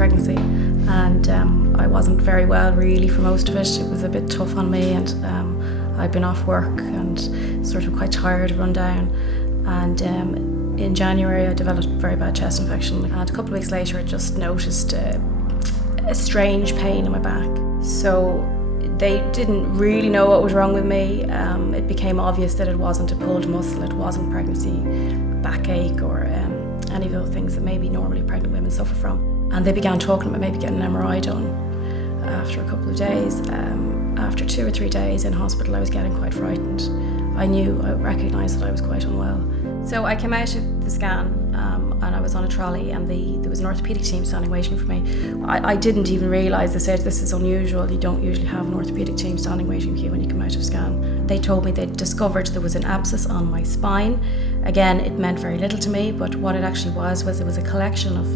pregnancy, and I wasn't very well really for most of it. It was a bit tough on me, and I'd been off work and sort of quite tired, run down, and in January I developed a very bad chest infection, and a couple of weeks later I just noticed a strange pain in my back. So they didn't really know what was wrong with me. It became obvious that it wasn't a pulled muscle, it wasn't pregnancy backache or any of those things that maybe normally pregnant women suffer from. And they began talking about maybe getting an MRI done after a couple of days. After 2 or 3 days in hospital, I was getting quite frightened. I recognised that I was quite unwell. So I came out of the scan and I was on a trolley, and there was an orthopaedic team standing waiting for me. I didn't even realise, they said this is unusual, you don't usually have an orthopaedic team standing waiting for you when you come out of scan. They told me they'd discovered there was an abscess on my spine. Again, it meant very little to me, but what it actually was it was a collection of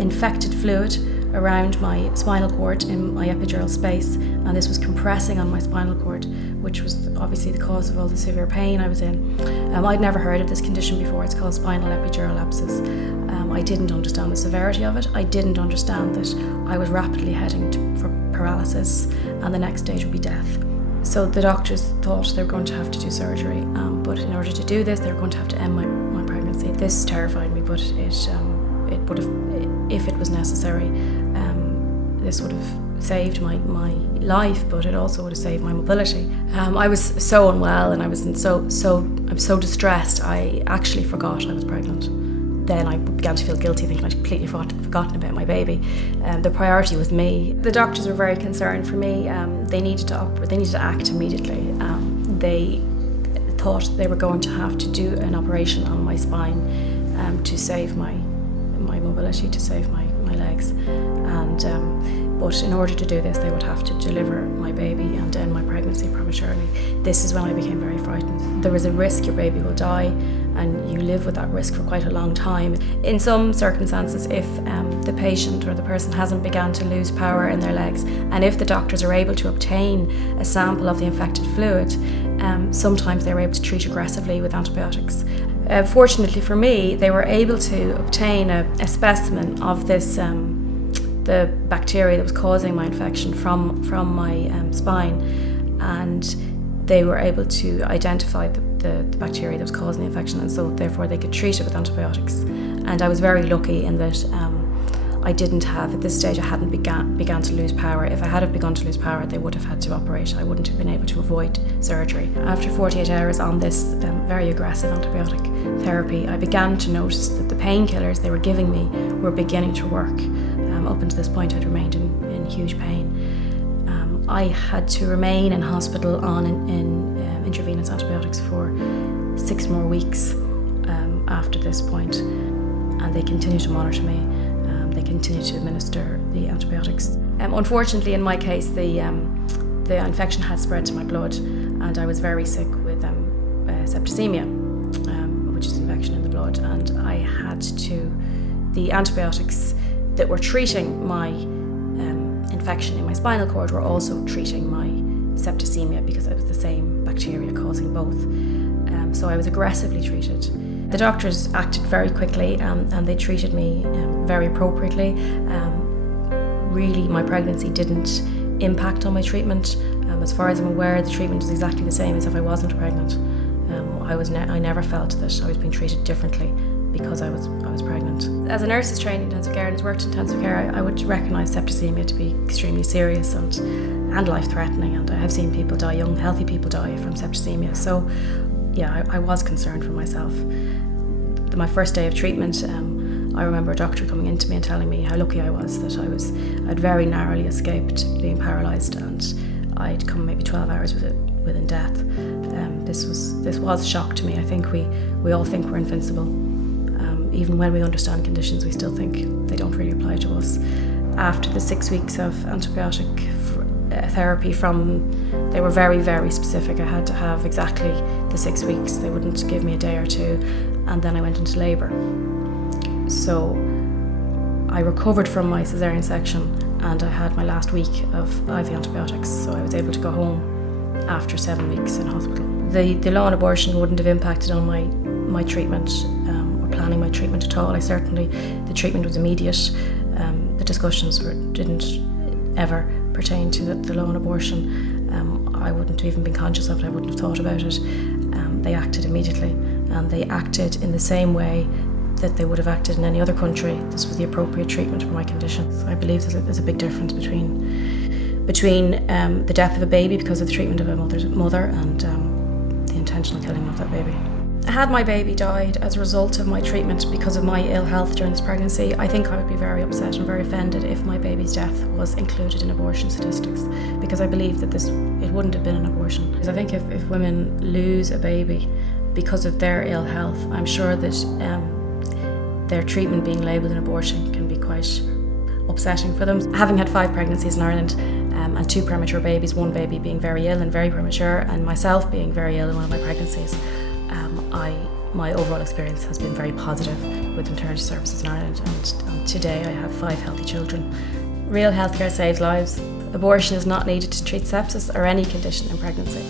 infected fluid around my spinal cord in my epidural space, and this was compressing on my spinal cord, which was obviously the cause of all the severe pain I was in. I'd never heard of this condition before. It's called spinal epidural abscess. I didn't understand the severity of it. I didn't understand that I was rapidly heading for paralysis, and the next stage would be death. So the doctors thought they were going to have to do surgery, but in order to do this, they were going to have to end my pregnancy. This terrified me, but it would have, if it was necessary, this would have saved my life, but it also would have saved my mobility. I was so unwell, and I was I'm so distressed, I actually forgot I was pregnant. Then I began to feel guilty, thinking I'd completely forgotten about my baby. The priority was me. The doctors were very concerned for me. They needed to act immediately. They thought they were going to have to do an operation on my spine to save my mobility, to save my legs, but in order to do this they would have to deliver my baby and end my pregnancy prematurely. This is when I became very frightened. There is a risk your baby will die, and you live with that risk for quite a long time. In some circumstances, if the patient or the person hasn't begun to lose power in their legs, and if the doctors are able to obtain a sample of the infected fluid, sometimes they're able to treat aggressively with antibiotics. Fortunately for me, they were able to obtain a specimen of this, the bacteria that was causing my infection from my spine, and they were able to identify the bacteria that was causing the infection, and so therefore they could treat it with antibiotics. And I was very lucky in that I didn't have, at this stage, I hadn't begun to lose power. If I had begun to lose power, they would have had to operate. I wouldn't have been able to avoid surgery. After 48 hours on this very aggressive antibiotic therapy, I began to notice that the painkillers they were giving me were beginning to work. Up until this point, I'd remained in huge pain. I had to remain in hospital on intravenous antibiotics for 6 more weeks after this point, and they continued to monitor me. They continued to administer the antibiotics. Unfortunately, in my case, the infection had spread to my blood, and I was very sick with septicemia, which is infection in the blood, and the antibiotics that were treating my infection in my spinal cord were also treating my septicemia, because it was the same bacteria causing both. So I was aggressively treated. The doctors acted very quickly, and they treated me very appropriately. Really, my pregnancy didn't impact on my treatment. As far as I'm aware, the treatment was exactly the same as if I wasn't pregnant. I never felt that I was being treated differently because I was pregnant. As a nurse who's trained in intensive care and has worked in intensive care, I would recognise septicemia to be extremely serious and life-threatening, and I have seen people die, young, healthy people die from septicemia. So, yeah, I was concerned for myself. My first day of treatment, I remember a doctor coming in to me and telling me how lucky I was that I'd very narrowly escaped being paralysed, and I'd come maybe 12 hours within death. This was a shock to me. I think we all think we're invincible. Even when we understand conditions, we still think they don't really apply to us. After the 6 weeks of antibiotic therapy, they were very, very specific. I had to have exactly the 6 weeks. They wouldn't give me a day or two, and then I went into labour. So I recovered from my caesarean section, and I had my last week of IV antibiotics, so I was able to go home after 7 weeks in hospital. The law on abortion wouldn't have impacted on my treatment or planning my treatment at all. The treatment was immediate. The discussions didn't ever pertain to the law on abortion. I wouldn't have even been conscious of it, I wouldn't have thought about it. They acted immediately, and they acted in the same way that they would have acted in any other country. This was the appropriate treatment for my condition. So I believe there's a big difference between the death of a baby because of the treatment of a mother and the intentional killing of that baby. Had my baby died as a result of my treatment because of my ill health during this pregnancy, I think I would be very upset and very offended if my baby's death was included in abortion statistics, because I believe that it wouldn't have been an abortion. Because I think if women lose a baby because of their ill health, I'm sure that their treatment being labelled an abortion can be quite upsetting for them. Having had 5 pregnancies in Ireland and 2 premature babies, one baby being very ill and very premature, and myself being very ill in one of my pregnancies, my overall experience has been very positive with maternity services in Ireland, and today I have 5 healthy children. Real healthcare saves lives. Abortion is not needed to treat sepsis or any condition in pregnancy.